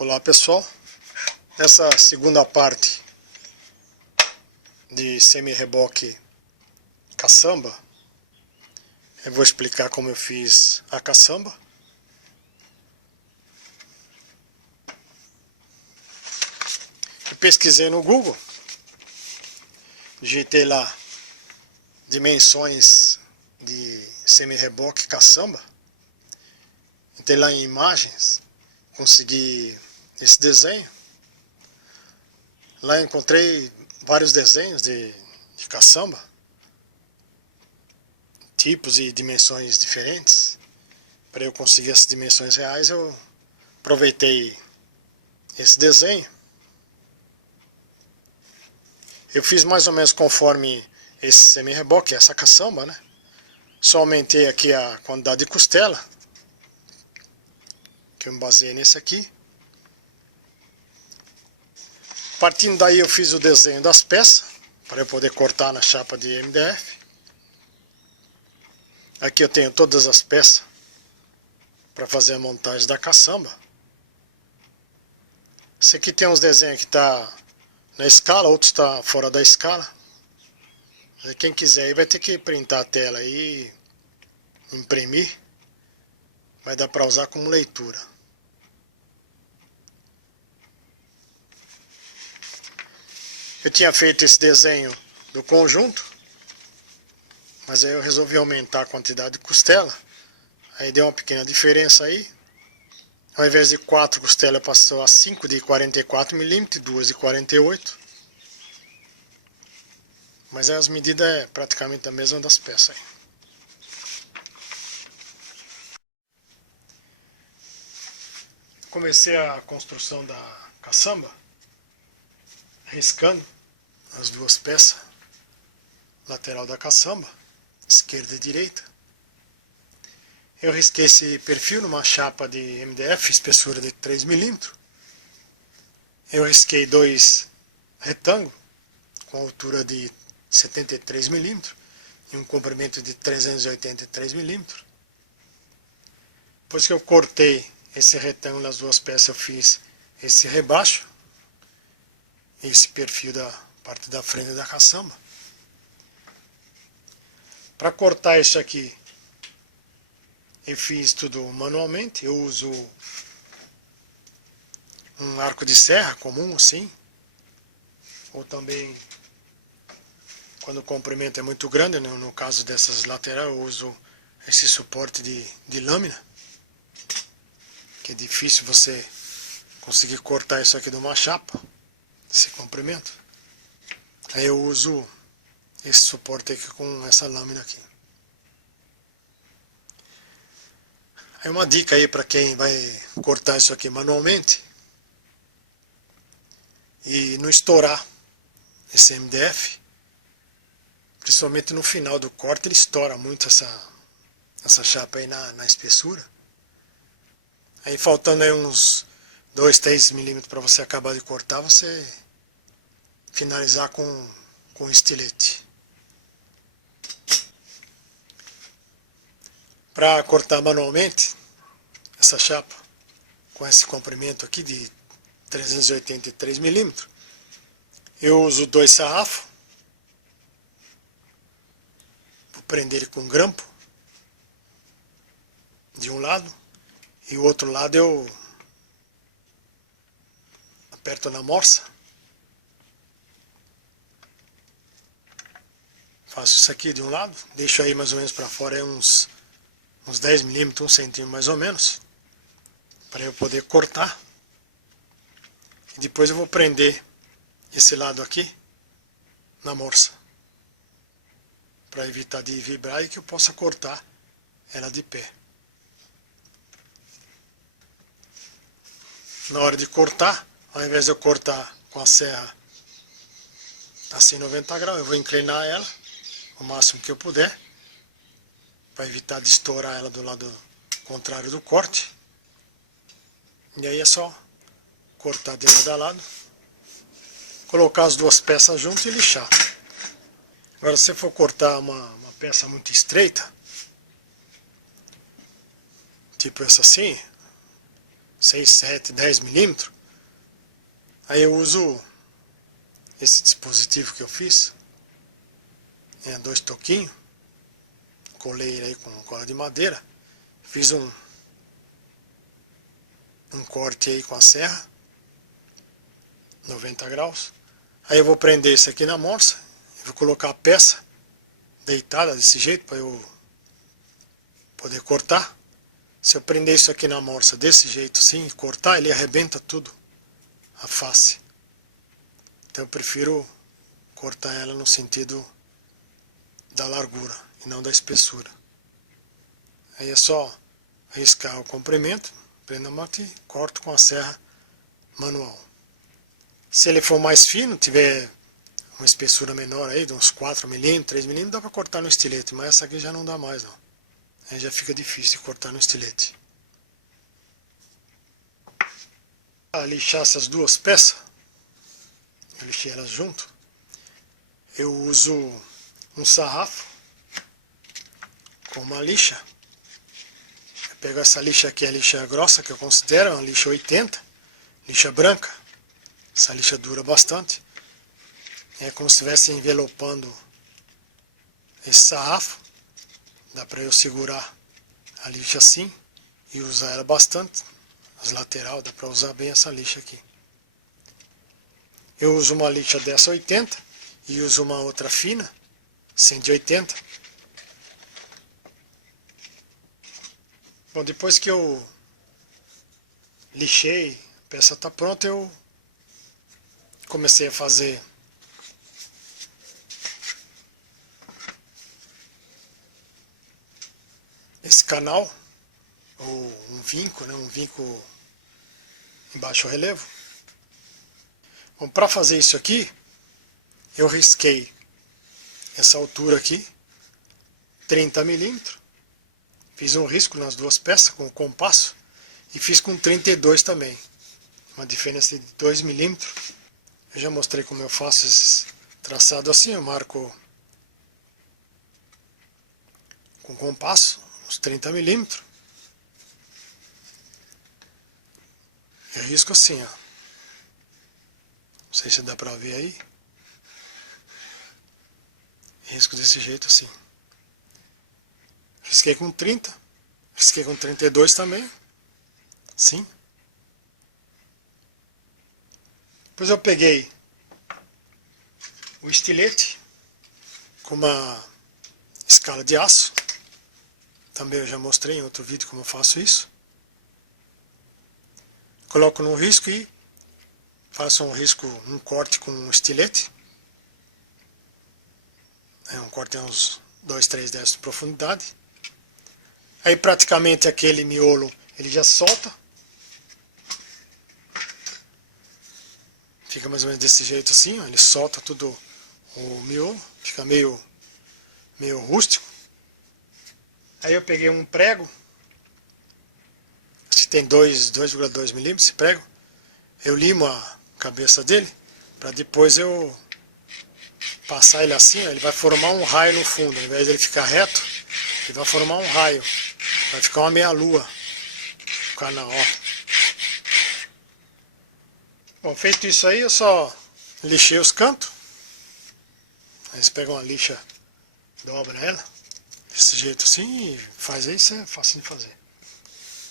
Olá pessoal, nessa segunda parte de semi-reboque caçamba, eu vou explicar como eu fiz a caçamba. Eu pesquisei no Google, digitei lá dimensões de semi-reboque caçamba, entrei lá em imagens, consegui esse desenho. Lá eu encontrei vários desenhos de caçamba, tipos e dimensões diferentes. Para eu conseguir essas dimensões reais, eu aproveitei esse desenho. Eu fiz mais ou menos conforme esse semi-reboque, essa caçamba, né? Só aumentei aqui a quantidade de costela, que eu me baseei nesse aqui. Partindo daí eu fiz o desenho das peças, para eu poder cortar na chapa de MDF. Aqui eu tenho todas as peças para fazer a montagem da caçamba. Esse aqui tem uns desenhos que está na escala, outros está fora da escala. Quem quiser aí vai ter que printar a tela e imprimir. Vai dar para usar como leitura. Eu tinha feito esse desenho do conjunto, mas aí eu resolvi aumentar a quantidade de costela. Aí deu uma pequena diferença aí. Ao invés de 4 costelas, passou a 5 de 44 mm e 2 de 48. Mas as medidas é praticamente a mesma das peças aí. Comecei a construção da caçamba riscando as duas peças, lateral da caçamba, esquerda e direita. Eu risquei esse perfil numa chapa de MDF, espessura de 3 mm. Eu risquei dois retângulos com altura de 73 mm e um comprimento de 383 mm. Depois que eu cortei esse retângulo nas duas peças, eu fiz esse rebaixo, esse perfil da parte da frente da caçamba. Para cortar isso aqui, eu fiz tudo manualmente. Eu uso um arco de serra comum assim, ou também quando o comprimento é muito grande, né? No caso dessas laterais eu uso esse suporte de lâmina, que é difícil você conseguir cortar isso aqui de uma chapa, esse comprimento. Aí eu uso esse suporte aqui com essa lâmina aqui. Aí uma dica aí para quem vai cortar isso aqui manualmente e não estourar esse MDF, principalmente no final do corte ele estoura muito essa chapa aí na espessura. Aí faltando aí uns 2, 3 milímetros para você acabar de cortar, você finalizar com estilete. Para cortar manualmente essa chapa com esse comprimento aqui de 383 milímetros, eu uso 2 sarrafos. Vou prender ele com grampo de um lado e o outro lado eu aperto na morsa. Faço isso aqui de um lado, deixo aí mais ou menos para fora aí uns 10 milímetros, 1 centímetro mais ou menos, para eu poder cortar. E depois eu vou prender esse lado aqui na morsa, para evitar de vibrar e que eu possa cortar ela de pé. Na hora de cortar, ao invés de eu cortar com a serra assim 90 graus, eu vou inclinar ela o máximo que eu puder, para evitar de estourar ela do lado contrário do corte. E aí é só cortar de lado a lado, colocar as duas peças juntas e lixar. Agora se você for cortar uma peça muito estreita, tipo essa assim, 6, 7, 10 milímetros. Aí eu uso esse dispositivo que eu fiz, 2 toquinhos, colei ele aí com cola de madeira, fiz um corte aí com a serra, 90 graus. Aí eu vou prender isso aqui na morsa, vou colocar a peça deitada desse jeito para eu poder cortar. Se eu prender isso aqui na morsa desse jeito assim e cortar, ele arrebenta tudo, a face. Então eu prefiro cortar ela no sentido da largura e não da espessura. Aí é só riscar o comprimento, prendo a morte e corto com a serra manual. Se ele for mais fino, tiver uma espessura menor aí, de uns 4 milímetros, 3 milímetros, dá para cortar no estilete, mas essa aqui já não dá mais não. Aí já fica difícil de cortar no estilete. Para lixar essas duas peças, eu lixei elas junto, eu uso um sarrafo com uma lixa. Eu pego essa lixa aqui, a lixa grossa, que eu considero uma lixa 80, lixa branca. Essa lixa dura bastante. É como se estivesse envelopando esse sarrafo. Dá para eu segurar a lixa assim e usar ela bastante. As laterais, dá para usar bem essa lixa aqui. Eu uso uma lixa dessa 80 e uso uma outra fina, 180. Bom, depois que eu lixei, a peça está pronta, eu comecei a fazer esse canal, ou um vinco, né, um vinco em baixo relevo. Bom, para fazer isso aqui, eu risquei essa altura aqui, 30 milímetros, fiz um risco nas duas peças com o compasso e fiz com 32 também, uma diferença de 2 milímetros. Eu já mostrei como eu faço esse traçado assim, eu marco com compasso, uns 30 milímetros. Eu risco assim, ó. Não sei se dá pra ver aí. Risco desse jeito assim. Risquei com 30, risquei com 32 também. Sim. Depois eu peguei o estilete com uma escala de aço. Também eu já mostrei em outro vídeo como eu faço isso. Coloco no risco e faço um corte com um estilete. Um corte a uns 2, 3 décimos de profundidade. Aí praticamente aquele miolo ele já solta. Fica mais ou menos desse jeito assim, ó. Ele solta tudo o miolo, fica meio rústico. Aí eu peguei um prego, acho que tem 2,2 milímetros esse prego. Eu limo a cabeça dele, para depois eu passar ele assim, ó, ele vai formar um raio no fundo. Ao invés de ele ficar reto, ele vai formar um raio. Vai ficar uma meia-lua o canal, ó. Bom, feito isso aí, eu só lixei os cantos. Aí você pega uma lixa, dobra ela, desse jeito assim, e faz aí, isso é fácil de fazer.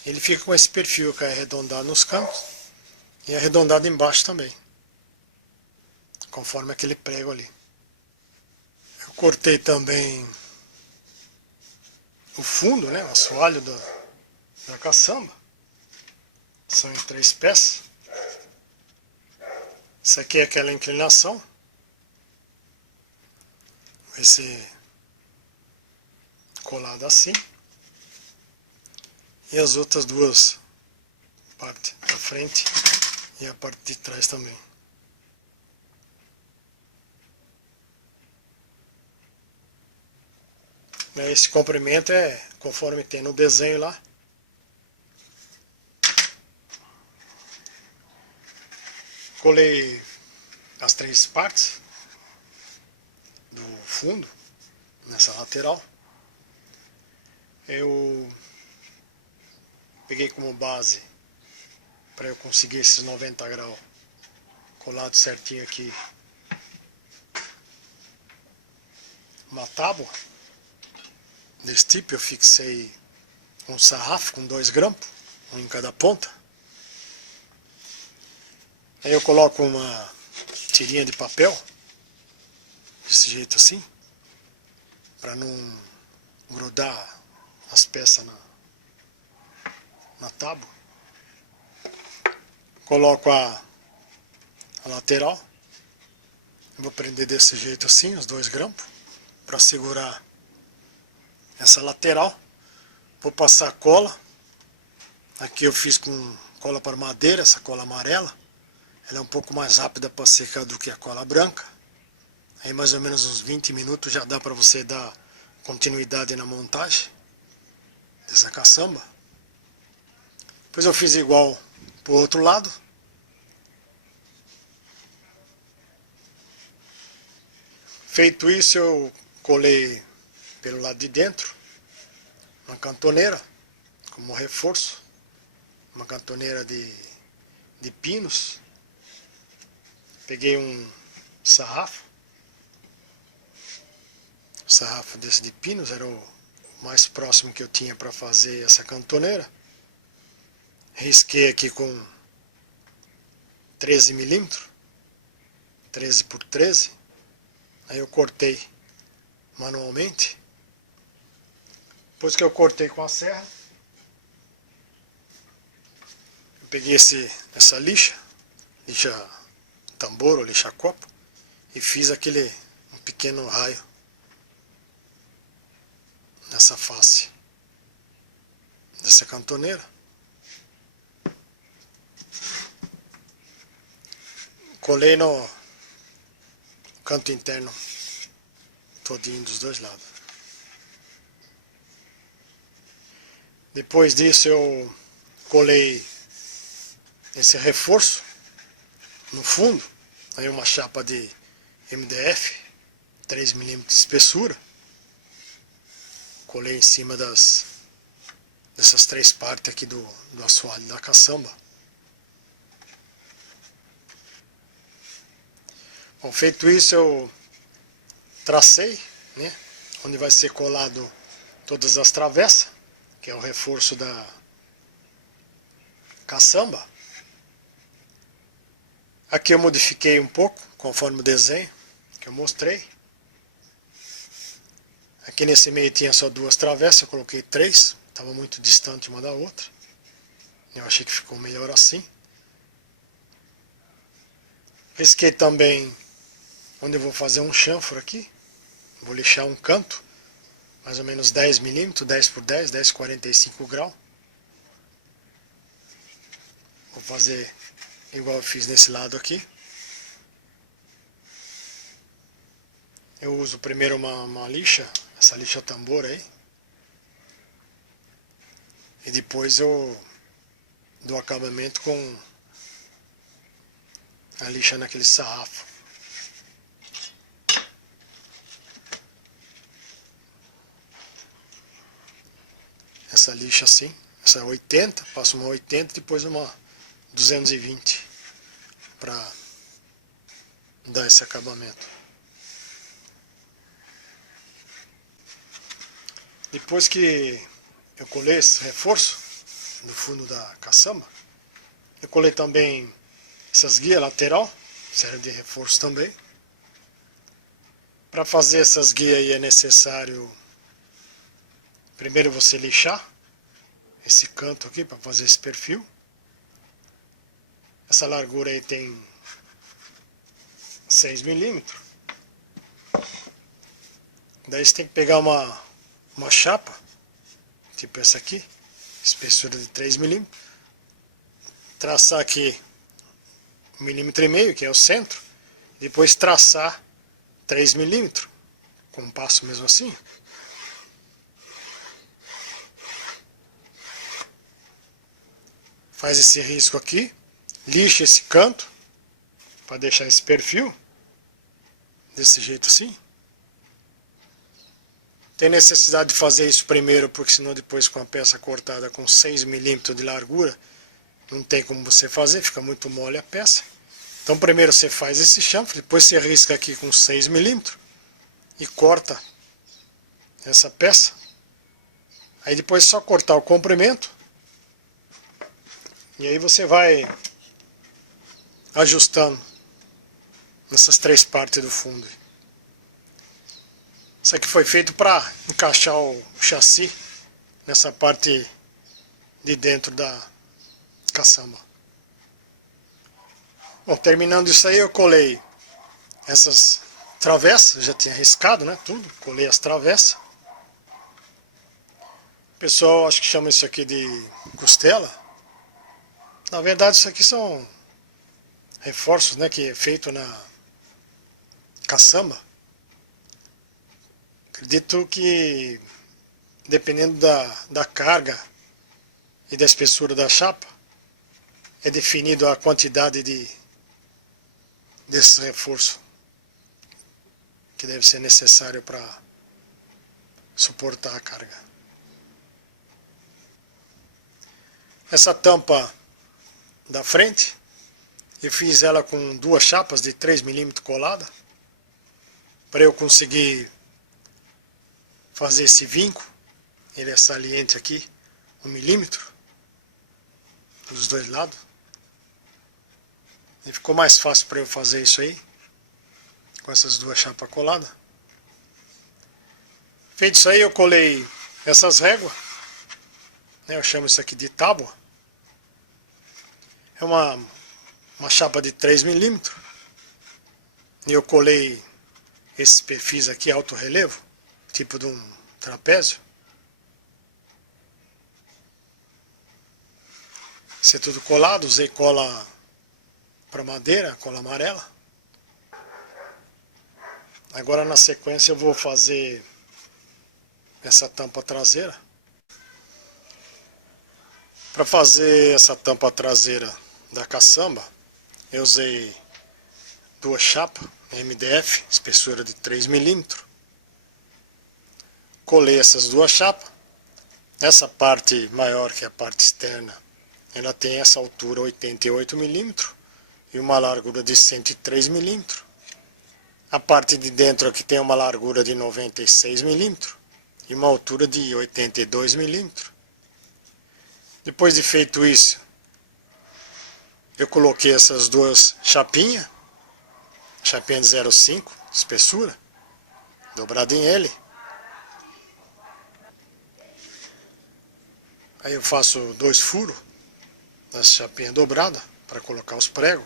Ele fica com esse perfil que é arredondado nos cantos e arredondado embaixo também, conforme aquele prego ali. Eu cortei também o fundo, né, o assoalho da caçamba. São em 3 peças. Isso aqui é aquela inclinação. Vai ser colado assim. E as outras duas, parte da frente e a parte de trás também. Esse comprimento é conforme tem no desenho lá. Colei as 3 partes do fundo nessa lateral. Eu peguei como base para eu conseguir esses 90 graus colado certinho aqui. Uma tábua desse tipo, eu fixei um sarrafo com 2 grampos, um em cada ponta. Aí eu coloco uma tirinha de papel, desse jeito assim, para não grudar as peças na tábua. Coloco a lateral, eu vou prender desse jeito assim, os 2 grampos, para segurar essa lateral. Vou passar cola, aqui eu fiz com cola para madeira, essa cola amarela, ela é um pouco mais rápida para secar do que a cola branca. Aí mais ou menos uns 20 minutos já dá para você dar continuidade na montagem dessa caçamba. Depois eu fiz igual pro outro lado. Feito isso, eu colei pelo lado de dentro uma cantoneira como reforço, uma cantoneira de pinos. Peguei um sarrafo desse de pinos, era o mais próximo que eu tinha para fazer essa cantoneira. Risquei aqui com 13 milímetros, 13 por 13. Aí eu cortei manualmente. Depois que eu cortei com a serra, eu peguei essa lixa tambor ou lixa copo, e fiz um pequeno raio nessa face dessa cantoneira. Colei no canto interno todinho dos 2 lados. Depois disso eu colei esse reforço no fundo, aí uma chapa de MDF, 3 mm de espessura. Colei em cima dessas 3 partes aqui do assoalho da caçamba. Bom, feito isso, eu tracei, né, onde vai ser colado todas as travessas, que é o reforço da caçamba. Aqui eu modifiquei um pouco, conforme o desenho que eu mostrei. Aqui nesse meio tinha só 2 travessas, eu coloquei 3, estava muito distante uma da outra. Eu achei que ficou melhor assim. Risquei também onde eu vou fazer um chanfro aqui. Vou lixar um canto, mais ou menos 10 milímetros, 10 por 10, 10,45 graus. Vou fazer igual eu fiz nesse lado aqui. Eu uso primeiro uma lixa, essa lixa tambor aí. E depois eu dou acabamento com a lixa naquele sarrafo. Essa lixa assim, essa é 80, passo uma 80, depois uma 220 para dar esse acabamento. Depois que eu colei esse reforço do fundo da caçamba, eu colei também essas guias lateral, serve de reforço também. Para fazer essas guias aí é necessário primeiro você lixar esse canto aqui para fazer esse perfil. Essa largura aí tem 6 milímetros. Daí você tem que pegar uma chapa, tipo essa aqui, espessura de 3 milímetros. Traçar aqui 1,5 milímetro, que é o centro. Depois traçar 3 milímetros, com um passo mesmo assim. Faz esse risco aqui, lixa esse canto, para deixar esse perfil, desse jeito assim. Tem necessidade de fazer isso primeiro, porque senão depois com a peça cortada com 6 milímetros de largura, não tem como você fazer, fica muito mole a peça. Então primeiro você faz esse chanfre, depois você risca aqui com 6 milímetros e corta essa peça. Aí depois é só cortar o comprimento e aí você vai ajustando nessas 3 partes do fundo. Isso aqui foi feito para encaixar o chassi nessa parte de dentro da caçamba. Bom, terminando isso aí, eu colei essas travessas, já tinha riscado, né, tudo, colei as travessas. O pessoal acho que chama isso aqui de costela. Na verdade isso aqui são reforços, né, que é feito na caçamba. Acredito que dependendo da carga e da espessura da chapa, é definido a quantidade desse reforço que deve ser necessário para suportar a carga. Essa tampa da frente, eu fiz ela com 2 chapas de 3 milímetros colada, para eu conseguir fazer esse vinco. Ele é saliente aqui, 1 milímetro, dos 2 lados. E ficou mais fácil para eu fazer isso aí, com essas 2 chapas coladas. Feito isso aí, eu colei essas réguas, né, eu chamo isso aqui de tábua. É uma chapa de 3 milímetros. E eu colei esses perfis aqui, alto relevo, tipo de um trapézio. Isso é tudo colado, usei cola para madeira, cola amarela. Agora na sequência eu vou fazer essa tampa traseira. Para fazer essa tampa traseira da caçamba, eu usei 2 chapas MDF, espessura de 3 milímetros. Colei essas 2 chapas. Essa parte maior, que é a parte externa, ela tem essa altura 88 milímetros e uma largura de 103 milímetros. A parte de dentro aqui tem uma largura de 96 milímetros e uma altura de 82 milímetros. Depois de feito isso, eu coloquei essas 2 chapinhas, chapinha de 0,5 espessura, dobrada em L. Aí eu faço 2 furos nessa chapinha dobrada para colocar os pregos.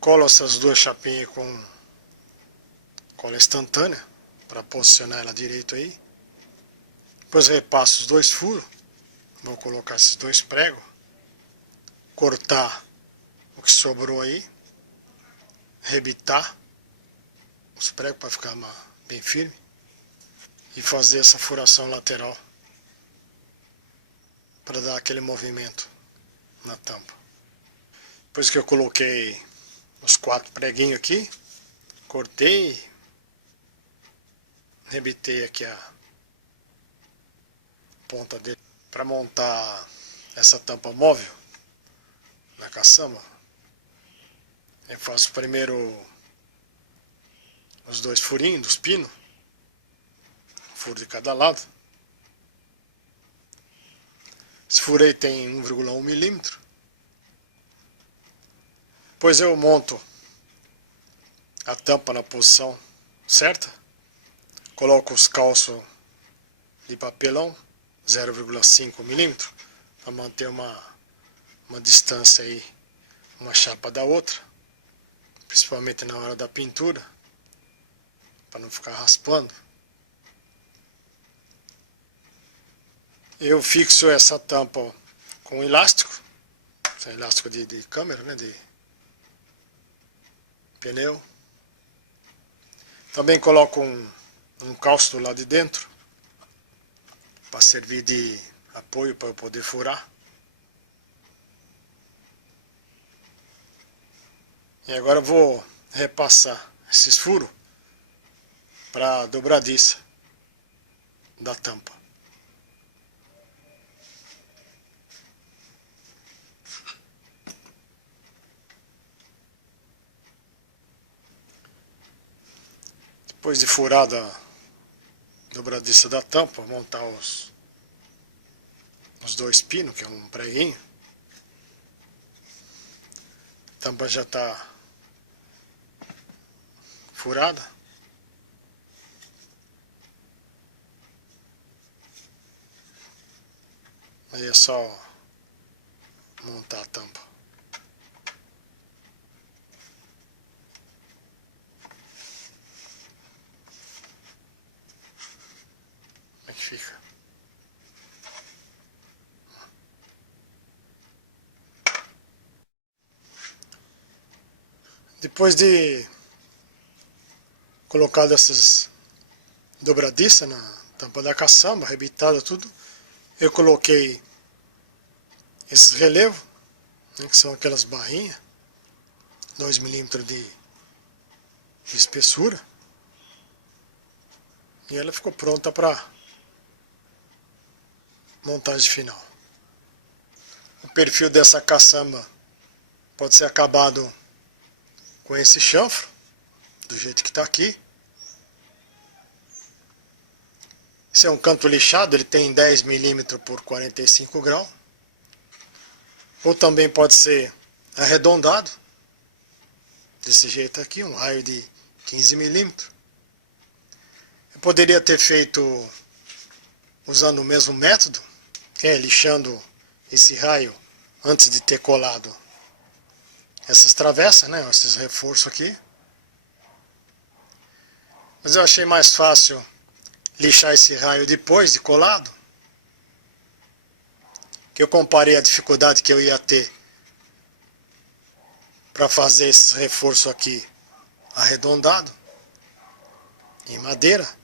Colo essas 2 chapinhas com cola instantânea para posicionar ela direito aí. Depois repasso os 2 furos. Vou colocar esses 2 pregos. Cortar o que sobrou aí. Rebitar os pregos para ficar bem firme. E fazer essa furação lateral para dar aquele movimento na tampa. Depois que eu coloquei os 4 preguinhos aqui, cortei, rebitei aqui a ponta dele para montar essa tampa móvel na caçamba. Eu faço primeiro os 2 furinhos dos pinos, um furo de cada lado. Esse furo aí tem 1,1 milímetro. Depois eu monto a tampa na posição certa. Coloco os calços de papelão 0,5 milímetro para manter uma distância aí, uma chapa da outra, principalmente na hora da pintura, para não ficar raspando. Eu fixo essa tampa com elástico, esse é elástico de câmera, né, de pneu. Também coloco um calço do lado de dentro, para servir de apoio para eu poder furar. E agora eu vou repassar esses furos para a dobradiça da tampa. Depois de furada a dobradiça da tampa, montar os dois pinos, que é um preguinho. A tampa já está furada. Aí é só montar a tampa. Como é que fica? Depois de colocar essas dobradiças na tampa da caçamba, arrebitada tudo, eu coloquei esses relevos, né, que são aquelas barrinhas, 2 milímetros de espessura, e ela ficou pronta para montagem final. O perfil dessa caçamba pode ser acabado com esse chanfro, do jeito que está aqui. Esse é um canto lixado, ele tem 10 milímetros por 45 graus. Ou também pode ser arredondado, desse jeito aqui, um raio de 15 milímetros. Eu poderia ter feito usando o mesmo método, que é lixando esse raio antes de ter colado essas travessas, né, esses reforços aqui. Mas eu achei mais fácil lixar esse raio depois de colado, que eu comparei a dificuldade que eu ia ter para fazer esse reforço aqui arredondado em madeira.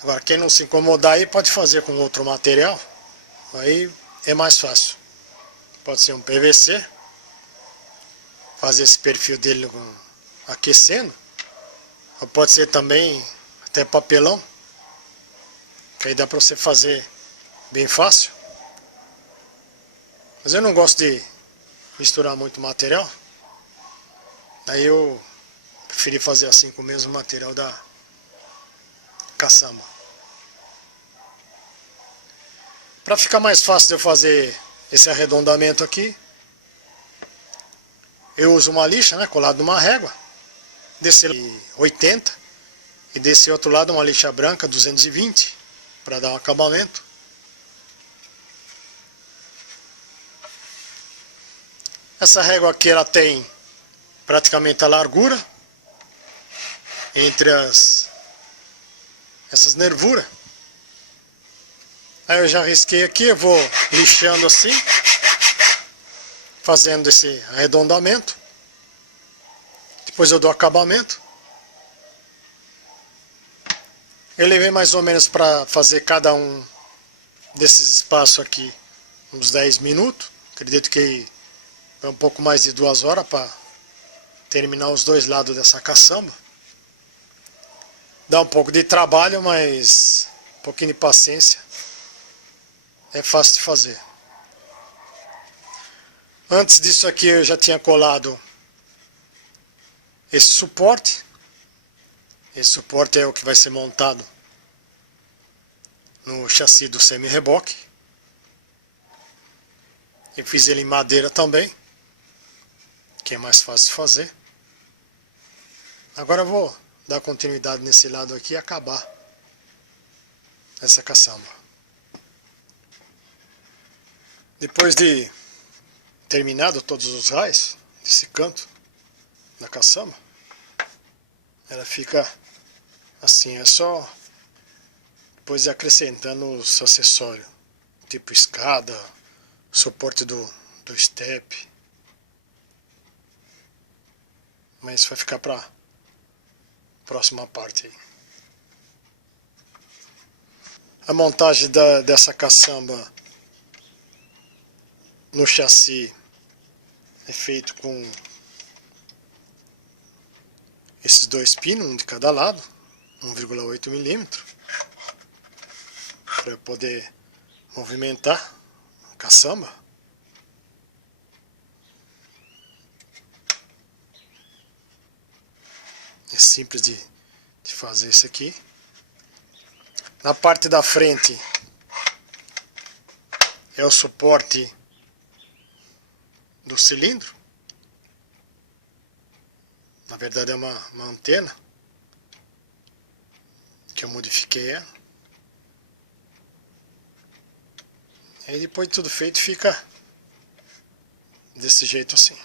Agora, quem não se incomodar aí pode fazer com outro material, aí é mais fácil. Pode ser um PVC, fazer esse perfil dele aquecendo, ou pode ser também até papelão, que aí dá para você fazer bem fácil. Mas eu não gosto de misturar muito material, aí eu preferi fazer assim com o mesmo material da caçamba. Para ficar mais fácil de eu fazer esse arredondamento aqui, eu uso uma lixa, né, colado numa régua, desse 80 e desse outro lado uma lixa branca 220 para dar um acabamento. Essa régua aqui ela tem praticamente a largura entre essas nervuras. Aí eu já risquei aqui, eu vou lixando assim, fazendo esse arredondamento. Depois eu dou acabamento. Eu levei mais ou menos para fazer cada um desses espaços aqui uns 10 minutos. Acredito que é um pouco mais de 2 horas para terminar os dois lados dessa caçamba. Dá um pouco de trabalho, mas um pouquinho de paciência. É fácil de fazer. Antes disso aqui eu já tinha colado esse suporte. Esse suporte é o que vai ser montado no chassi do semi-reboque. Eu fiz ele em madeira também, que é mais fácil de fazer. Agora eu vou dar continuidade nesse lado aqui e acabar essa caçamba. Depois de terminado todos os raios desse canto da caçamba, ela fica assim, é só depois ir acrescentando os acessórios, tipo escada, suporte do step. Mas vai ficar para próxima parte aí. A montagem dessa caçamba no chassi é feito com esses dois pinos, um de cada lado, 1,8 milímetros, para eu poder movimentar a caçamba. É simples de fazer isso aqui. Na parte da frente é o suporte do cilindro. Na verdade é uma antena que eu modifiquei ela. E aí depois de tudo feito fica desse jeito assim.